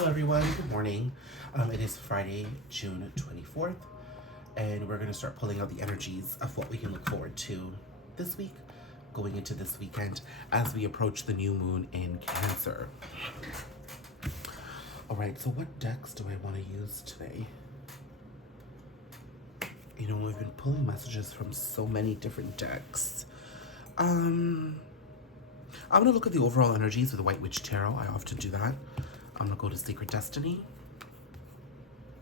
Hello everyone, good morning. It is Friday, June 24th, and we're going to start pulling out the energies of what we can look forward to this week, going into this weekend, as we approach the new moon in Cancer. Alright, so what decks do I want to use today? You know, we've been pulling messages from so many different decks. I'm going to look at the overall energies with the White Witch Tarot. I often do that. I'm going to go to Secret Destiny.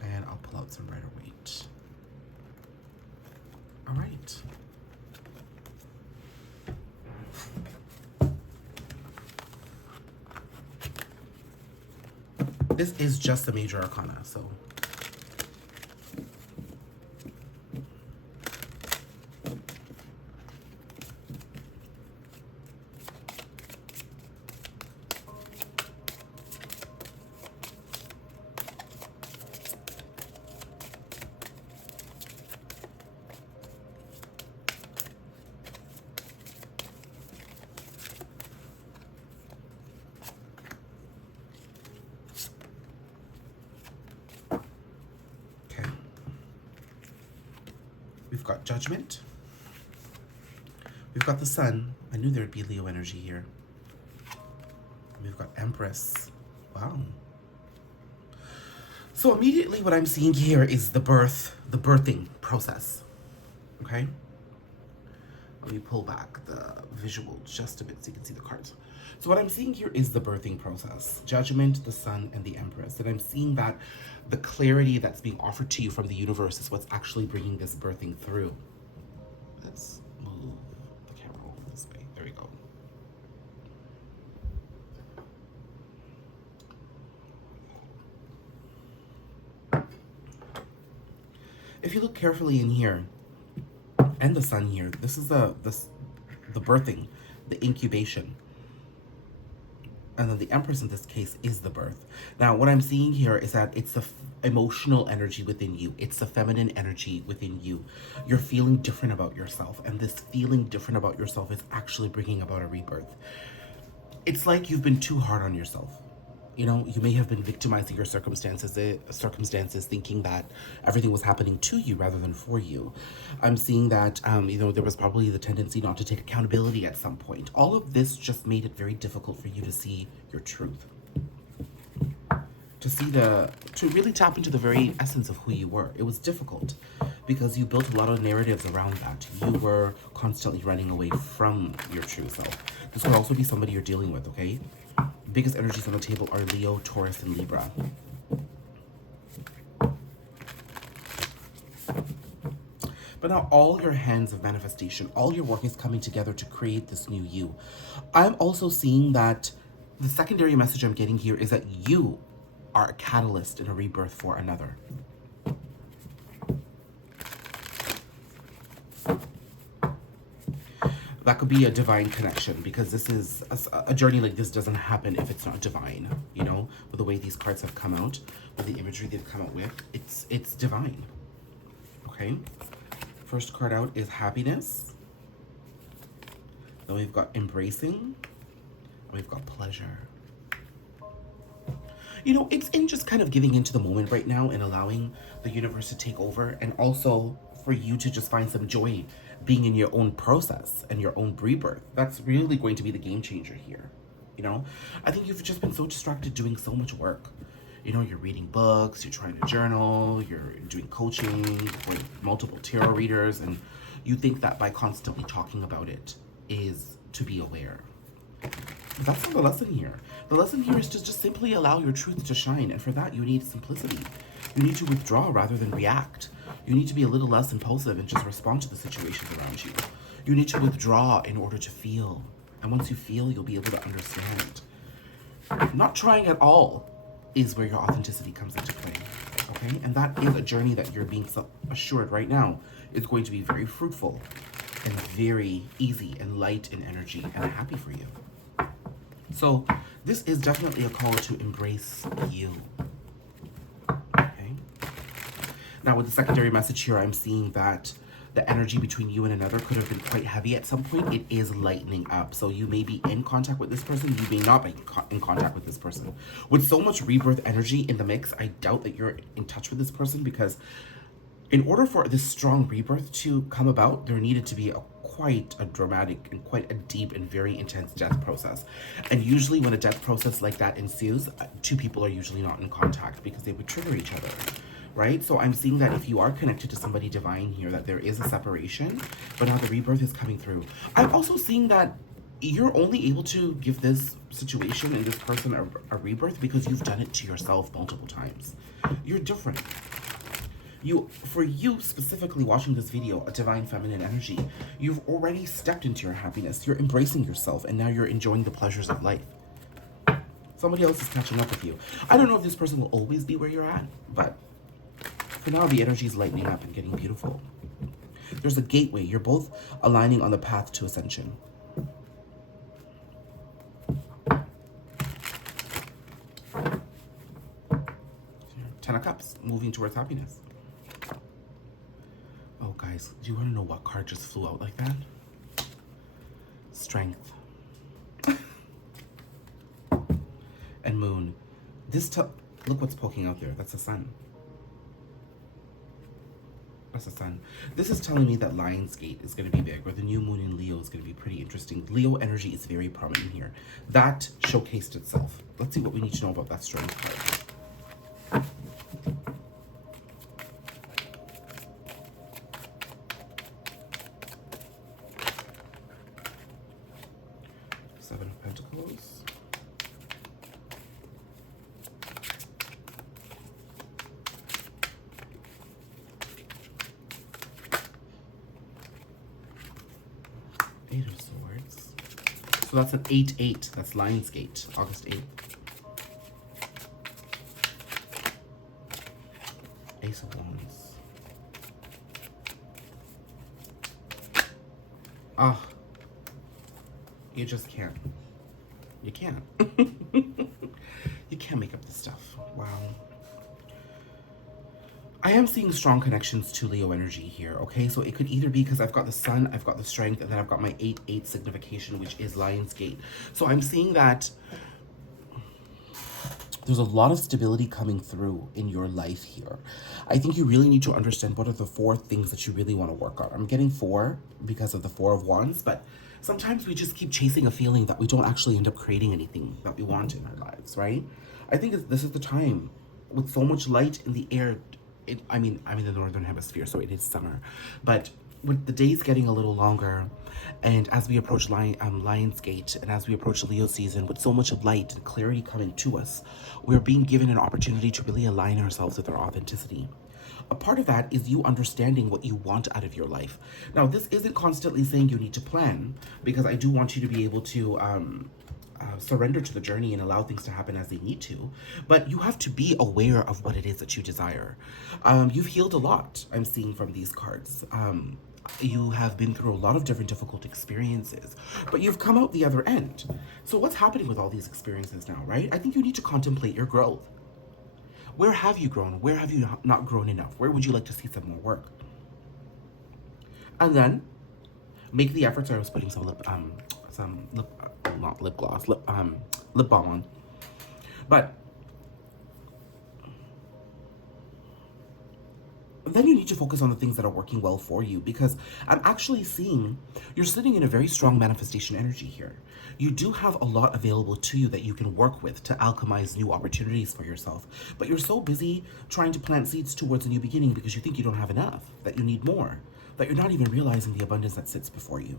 And I'll pull out some Rider-Waite. Alright. This is just the Major Arcana, so... We've got Judgment. We've got the Sun. I knew there'd be Leo energy here. We've got Empress. Wow. So immediately what I'm seeing here is the birthing process. Okay? Let me pull back the visual just a bit so you can see the cards. So what I'm seeing here is the birthing process. Judgment, the Sun, and the Empress. And I'm seeing that the clarity that's being offered to you from the universe is what's actually bringing this birthing through. Let's move the camera over this way. There we go. If you look carefully in here, and the Sun here, this is the birthing, the incubation. And then the Empress in this case is the birth. Now, what I'm seeing here is that it's the emotional energy within you. It's the feminine energy within you. You're feeling different about yourself. And this feeling different about yourself is actually bringing about a rebirth. It's like you've been too hard on yourself. You know, you may have been victimizing your circumstances, thinking that everything was happening to you rather than for you. I'm seeing that, you know, there was probably the tendency not to take accountability at some point. All of this just made it very difficult for you to see your truth. To really tap into the very essence of who you were. It was difficult because you built a lot of narratives around that. You were constantly running away from your true self. This could also be somebody you're dealing with, okay? Biggest energies on the table are Leo, Taurus, and Libra. But now all your hands of manifestation, all your work is coming together to create this new you. I'm also seeing that the secondary message I'm getting here is that you are a catalyst in a rebirth for another. That could be a divine connection, because this is a journey like this doesn't happen if it's not divine, you know, with the way these cards have come out, with the imagery they've come out with, it's divine. Okay, first card out is happiness. Then we've got embracing, and we've got pleasure. You know, it's in just kind of giving into the moment right now and allowing the universe to take over, and also for you to just find some joy being in your own process and your own rebirth. That's really going to be the game changer here. You know, I think you've just been so distracted doing so much work. You know, you're reading books, you're trying to journal, you're doing coaching for multiple tarot readers, and you think that by constantly talking about it is to be aware. But that's not the lesson here. The lesson here is to just simply allow your truth to shine, and for that you need simplicity. You need to withdraw rather than react. You need to be a little less impulsive and just respond to the situations around you. You need to withdraw in order to feel. And once you feel, you'll be able to understand. Not trying at all is where your authenticity comes into play. Okay? And that is a journey that you're being assured right now is going to be very fruitful and very easy and light in energy and happy for you. So this is definitely a call to embrace you. Okay? Now with the secondary message here, I'm seeing that the energy between you and another could have been quite heavy at some point. It is lightening up. So you may be in contact with this person. You may not be in contact with this person. With so much rebirth energy in the mix, I doubt that you're in touch with this person, because in order for this strong rebirth to come about, there needed to be quite a dramatic and quite a deep and very intense death process. And usually when a death process like that ensues, two people are usually not in contact because they would trigger each other, right? So I'm seeing that if you are connected to somebody divine here, that there is a separation, but now the rebirth is coming through. I'm also seeing that you're only able to give this situation and this person a rebirth because you've done it to yourself multiple times. You're different. For you specifically watching this video, a divine feminine energy, you've already stepped into your happiness. You're embracing yourself, and now you're enjoying the pleasures of life. Somebody else is catching up with you. I don't know if this person will always be where you're at, but for now, the energy is lightening up and getting beautiful. There's a gateway. You're both aligning on the path to ascension. Ten of Cups, moving towards happiness. Oh, guys, do you want to know what card just flew out like that? Strength. And Moon. Look what's poking out there. That's the sun. That's the sun. This is telling me that Lionsgate is going to be big, or the new moon in Leo is going to be pretty interesting. Leo energy is very prominent here. That showcased itself. Let's see what we need to know about that strength card. Seven of Pentacles. Eight of Swords. So that's an 8-8. That's Lionsgate, August 8th. Ace of Wands. Ah. You just can't. You can't. You can't make up this stuff. Wow. I am seeing strong connections to Leo energy here, okay? So it could either be because I've got the sun, I've got the strength, and then I've got my 8-8 signification, which is Lionsgate. So I'm seeing that there's a lot of stability coming through in your life here. I think you really need to understand what are the 4 things that you really want to work on. I'm getting 4 because of the 4 of Wands, but sometimes we just keep chasing a feeling that we don't actually end up creating anything that we want in our lives, right? I think this is the time with so much light in the air. I'm in the northern hemisphere, so it is summer, but with the days getting a little longer, and as we approach Lionsgate, and as we approach Leo season, with so much of light and clarity coming to us, we're being given an opportunity to really align ourselves with our authenticity. A part of that is you understanding what you want out of your life. Now, this isn't constantly saying you need to plan, because I do want you to be able to surrender to the journey and allow things to happen as they need to, but you have to be aware of what it is that you desire. You've healed a lot, I'm seeing from these cards. You have been through a lot of different difficult experiences, but you've come out the other end. So what's happening with all these experiences now, right? I think you need to contemplate your growth. Where have you grown? Where have you not grown enough? Where would you like to see some more work? And then make the effort. Sorry, I was putting some lip balm on. But then you need to focus on the things that are working well for you, because I'm actually seeing you're sitting in a very strong manifestation energy here. You do have a lot available to you that you can work with to alchemize new opportunities for yourself, but you're so busy trying to plant seeds towards a new beginning because you think you don't have enough, that you need more, that you're not even realizing the abundance that sits before you.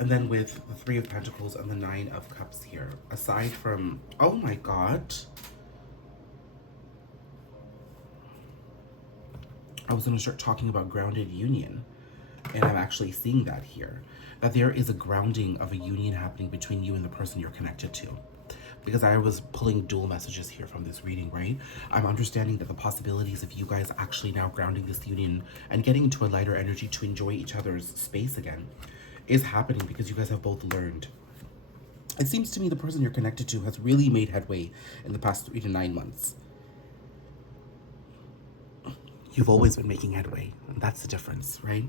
And then with the 3 of Pentacles and the 9 of Cups here, aside from, oh my God, I was going to start talking about grounded union. And I'm actually seeing that here. That there is a grounding of a union happening between you and the person you're connected to. Because I was pulling dual messages here from this reading, right? I'm understanding that the possibilities of you guys actually now grounding this union and getting into a lighter energy to enjoy each other's space again is happening because you guys have both learned. It seems to me the person you're connected to has really made headway in the past 3 to 9 months. You've always been making headway, and that's the difference, right?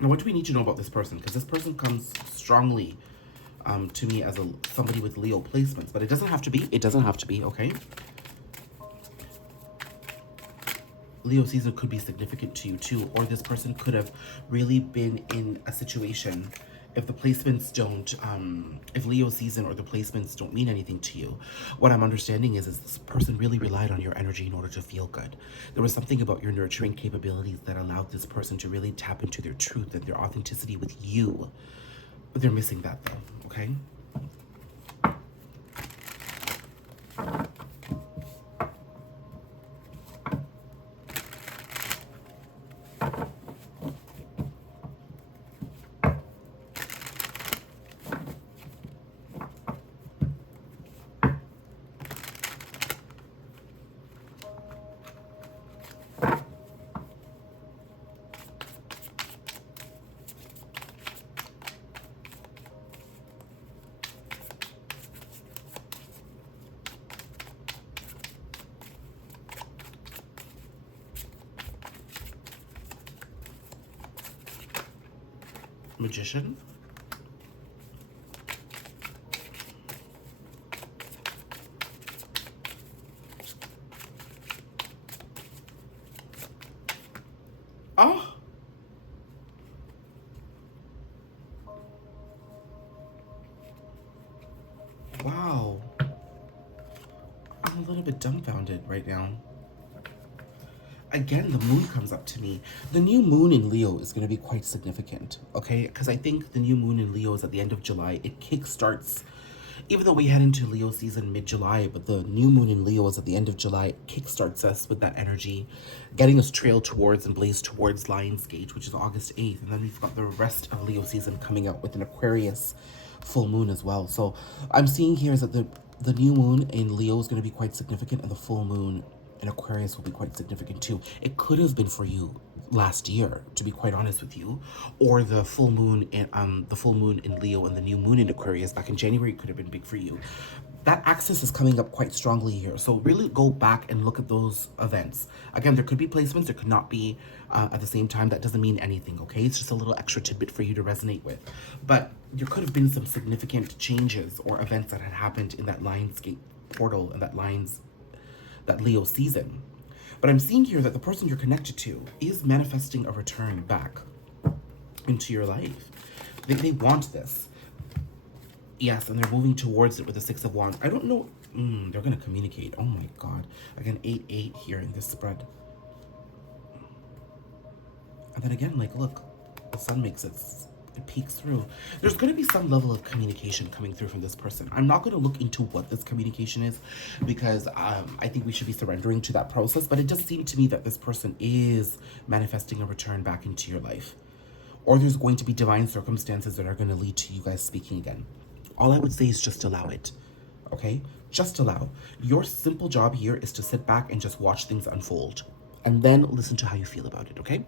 Now, what do we need to know about this person? Because this person comes strongly to me as somebody with Leo placements, but it doesn't have to be. It doesn't have to be, okay? Leo season could be significant to you too, or this person could have really been in a situation, if the placements don't, if Leo season or the placements don't mean anything to you, what I'm understanding is this person really relied on your energy in order to feel good. There was something about your nurturing capabilities that allowed this person to really tap into their truth and their authenticity with you. But they're missing that though, okay? Magician. Oh. Wow. I'm a little bit dumbfounded right now. Again, the moon comes up to me. The new moon in Leo is going to be quite significant, okay? Because I think the new moon in Leo is at the end of July. It kickstarts, even though we head into Leo season mid-July, but the new moon in Leo is at the end of July. It kickstarts us with that energy, getting us trail towards and blaze towards Lion's Gate, which is August 8th. And then we've got the rest of Leo season coming up with an Aquarius full moon as well. So I'm seeing here is that the new moon in Leo is going to be quite significant, and the full moon in Aquarius will be quite significant too. It could have been for you last year, to be quite honest with you, or the full moon in Leo and the new moon in Aquarius back in January could have been big for you. That axis is coming up quite strongly here, so really go back and look at those events. Again, there could be placements, there could not be at the same time. That doesn't mean anything, okay? It's just a little extra tidbit for you to resonate with. But there could have been some significant changes or events that had happened in that Lionsgate portal and that Leo season. But I'm seeing here that the person you're connected to is manifesting a return back into your life. They want this. Yes, and they're moving towards it with the Six of Wands. I don't know. They're going to communicate. Oh my God. Again, 8-8 here in this spread. And then again, like, look, the sun makes it peeks through. There's going to be some level of communication coming through from this person. I'm not going to look into what this communication is because I think we should be surrendering to that process. But it does seem to me that this person is manifesting a return back into your life. Or there's going to be divine circumstances that are going to lead to you guys speaking again. All I would say is just allow it, okay? Just allow. Your simple job here is to sit back and just watch things unfold and then listen to how you feel about it, okay?